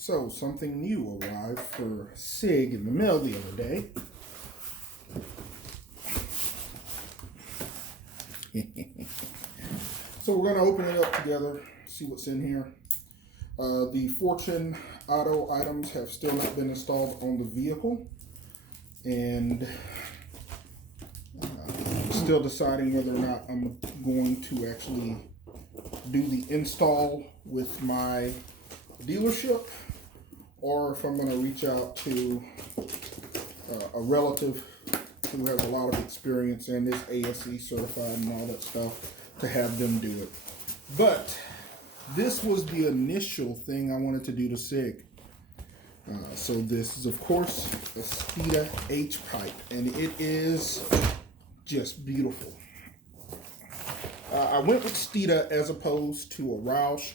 So, something new arrived for SIG in the mail the other day. So we're going to open it up together, see what's in here. The Fortune Auto items have still not been installed on the vehicle, and still deciding whether or not I'm going to actually do the install with my dealership, or if I'm going to reach out to a relative who has a lot of experience and is ASE certified and all that stuff to have them do it. But this was the initial thing I wanted to do to SIG. So this is, of course, a Steeda H pipe, and it is just beautiful. I went with Steeda as opposed to a Roush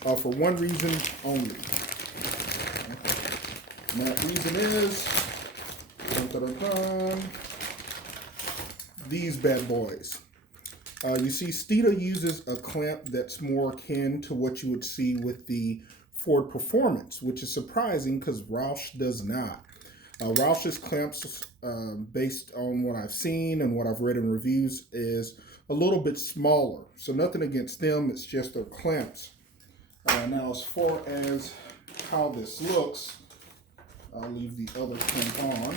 for one reason only. And that reason is these bad boys. You see, Steeda uses a clamp that's more akin to what you would see with the Ford Performance, which is surprising because Roush does not. Roush's clamps, based on what I've seen and what I've read in reviews, is a little bit smaller. So nothing against them, it's just their clamps. Now, as far as how this looks, I'll leave the other clamp on,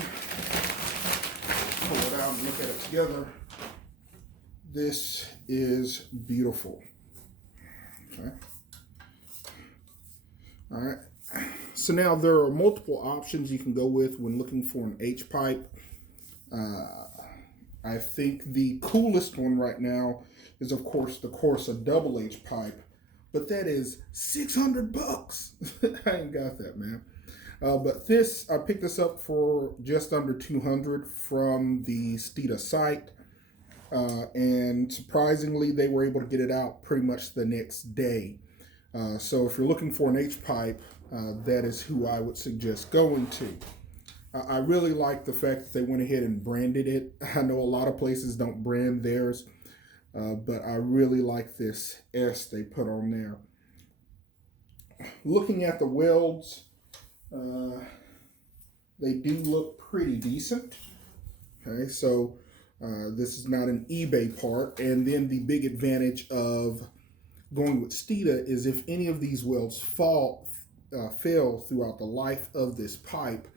pull it out and look at it together. This is beautiful. Okay. All right. So now there are multiple options you can go with when looking for an H pipe. I think the coolest one right now is, of course, the Corsa double H pipe, but that is $600 bucks. I ain't got that, man. But this, I picked this up for just under $200 from the Steeda site. And surprisingly, they were able to get it out pretty much the next day. So if you're looking for an H pipe, that is who I would suggest going to. I really like the fact that they went ahead and branded it. I know a lot of places don't brand theirs, but I really like this S they put on there. Looking at the welds, they do look pretty decent. Okay, so this is not an eBay part. And then the big advantage of going with Steeda is if any of these welds fail throughout the life of this pipe,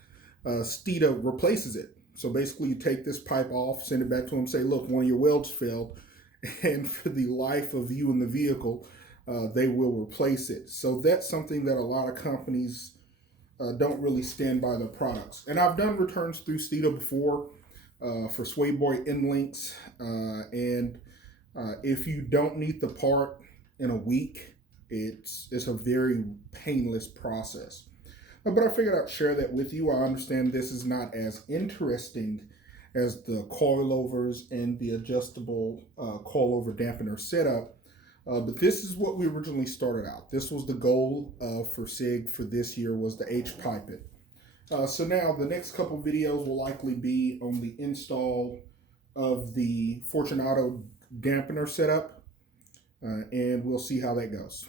Steeda replaces it. So basically you take this pipe off, send it back to them, say, look, one of your welds failed, and for the life of you in the vehicle, they will replace it. So that's something that a lot of companies don't really stand by their products. And I've done returns through Steeda before, for Swayboy end links, and if you don't need the part in a week, it's a very painless process. But I figured I'd share that with you. I understand this is not as interesting as the coilovers and the adjustable coilover dampener setup, but this is what we originally started out. This was the goal for SIG for this year, was the H pipe it. So now the next couple videos will likely be on the install of the Fortune Auto dampener setup, and we'll see how that goes.